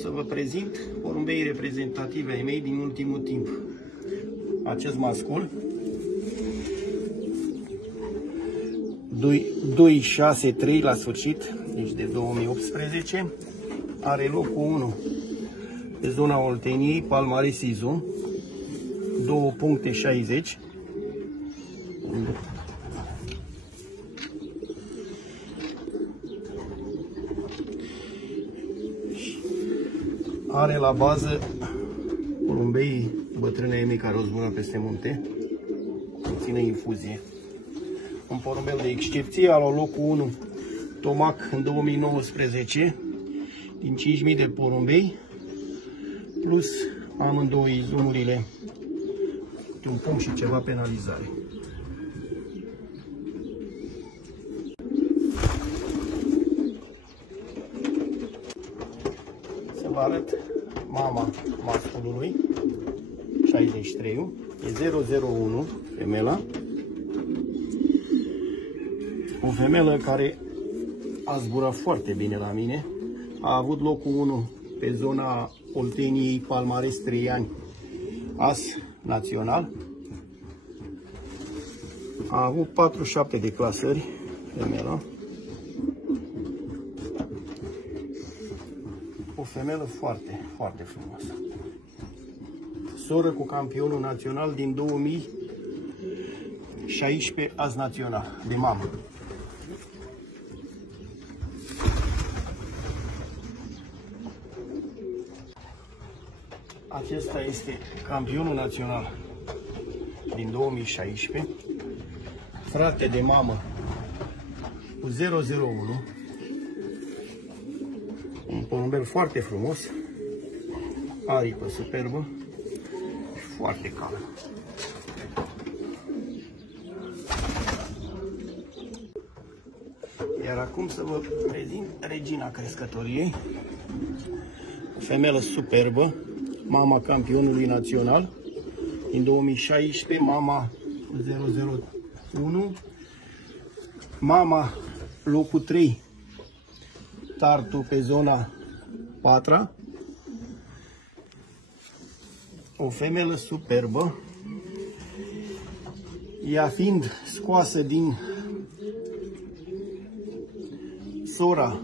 să vă prezint porumbei reprezentative ai mei din ultimul timp. Acest mascul 263 la sfârșit, deci de 2018, are locul 1 pe zona Olteniei, palmares Izum, 2.60. Are la bază porumbei bătrâne ai mei care o zbură peste munte, conține infuzie. Un porumbel de excepție, a luat locul 1 Tomac în 2019 din 5.000 de porumbei, plus amândouă izumurile de un punct și ceva penalizare. Să vă arăt mama masculului, 63, e 001 femela. O femelă care a zburat foarte bine la mine, a avut locul 1 pe zona Olteniei, palmares 3 ani, as național. A avut 47 de clasări, femela. O femelă foarte, foarte frumoasă. Soră cu campionul național din 2016, as național, de mamă. Acesta este campionul național din 2016, frate de mamă cu 001, un porumbel foarte frumos, aripă superbă și foarte calm. Iar acum să vă prezint regina crescătoriei, femelă superbă, mama campionului național din 2016, mama 001, mama locul 3, Tartu pe zona 4, o femelă superbă, ea fiind scoasă din sora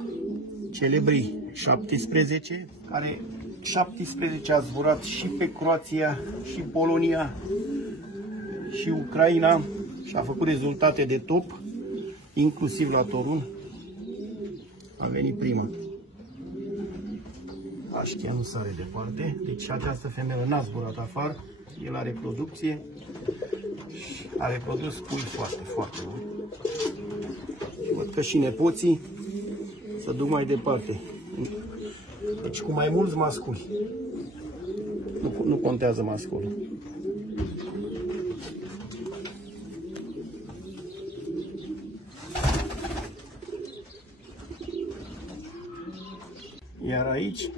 celebrii 17, care 17 a zburat și pe Croația, și Polonia, și Ucraina și a făcut rezultate de top, inclusiv la Torun. A venit prima. Aștia nu sare departe, deci această femeie n-a zburat afară, el are producție și a reprodus pui foarte, foarte bun. Și văd că și nepoții să duc mai departe. Deci cu mai mulți masculi. Nu contează masculul. Iar aici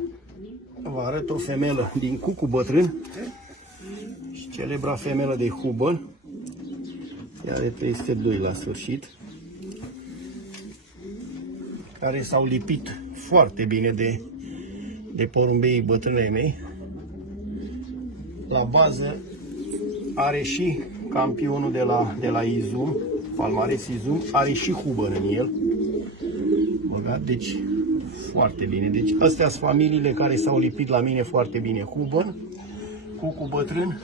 vă arăt o femelă din cucu bătrân și celebra femelă de Hubbard. Ea are 302 la sfârșit, care s-au lipit foarte bine de porumbeii bătrânei mei. La bază are și campionul de la Izum, palmares Izum, are și Hubbard în el. Băgat, deci foarte bine. Deci astea sunt familiile care s-au lipit la mine foarte bine. Hubbard, cucu bătrân,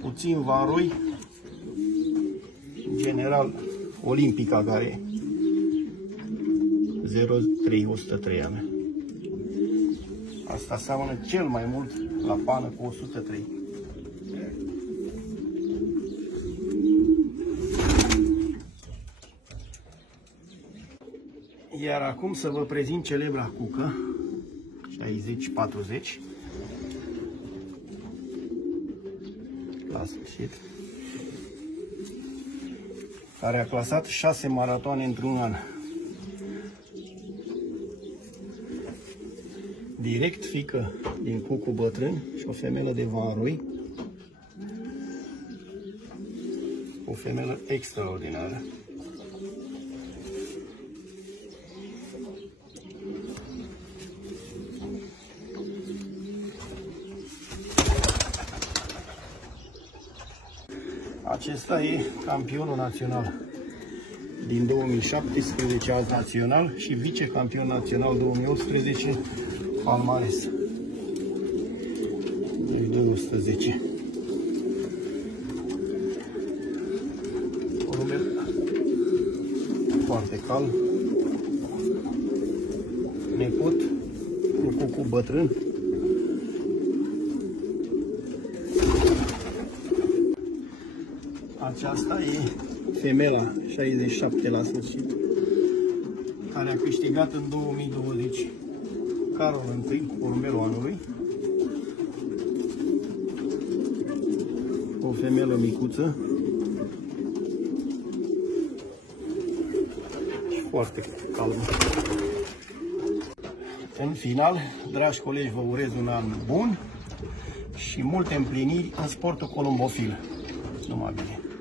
puțin varoi, în general Olimpica, care 03103 a mea. Asta seamănă cel mai mult la pană cu 103. Iar acum să vă prezint celebra cucă 60-40 la sfârșit, care a clasat 6 maratoane într-un an. Direct fică din cucu bătrân și o femelă de varoi. O femelă extraordinară. Acesta e campionul național din 2017, azi național, și vicecampion național 2018, palmares. Deci de 110. Porumbel foarte calm. Nepot, un cucu bătrân. Aceasta e femela 67 la sfârșit, care a câștigat în 2020 Carol I, porumbelul anului. O femelă micuță și foarte calmă. În final, dragi colegi, vă urez un an bun și multe împliniri în sportul columbofil. Numai bine!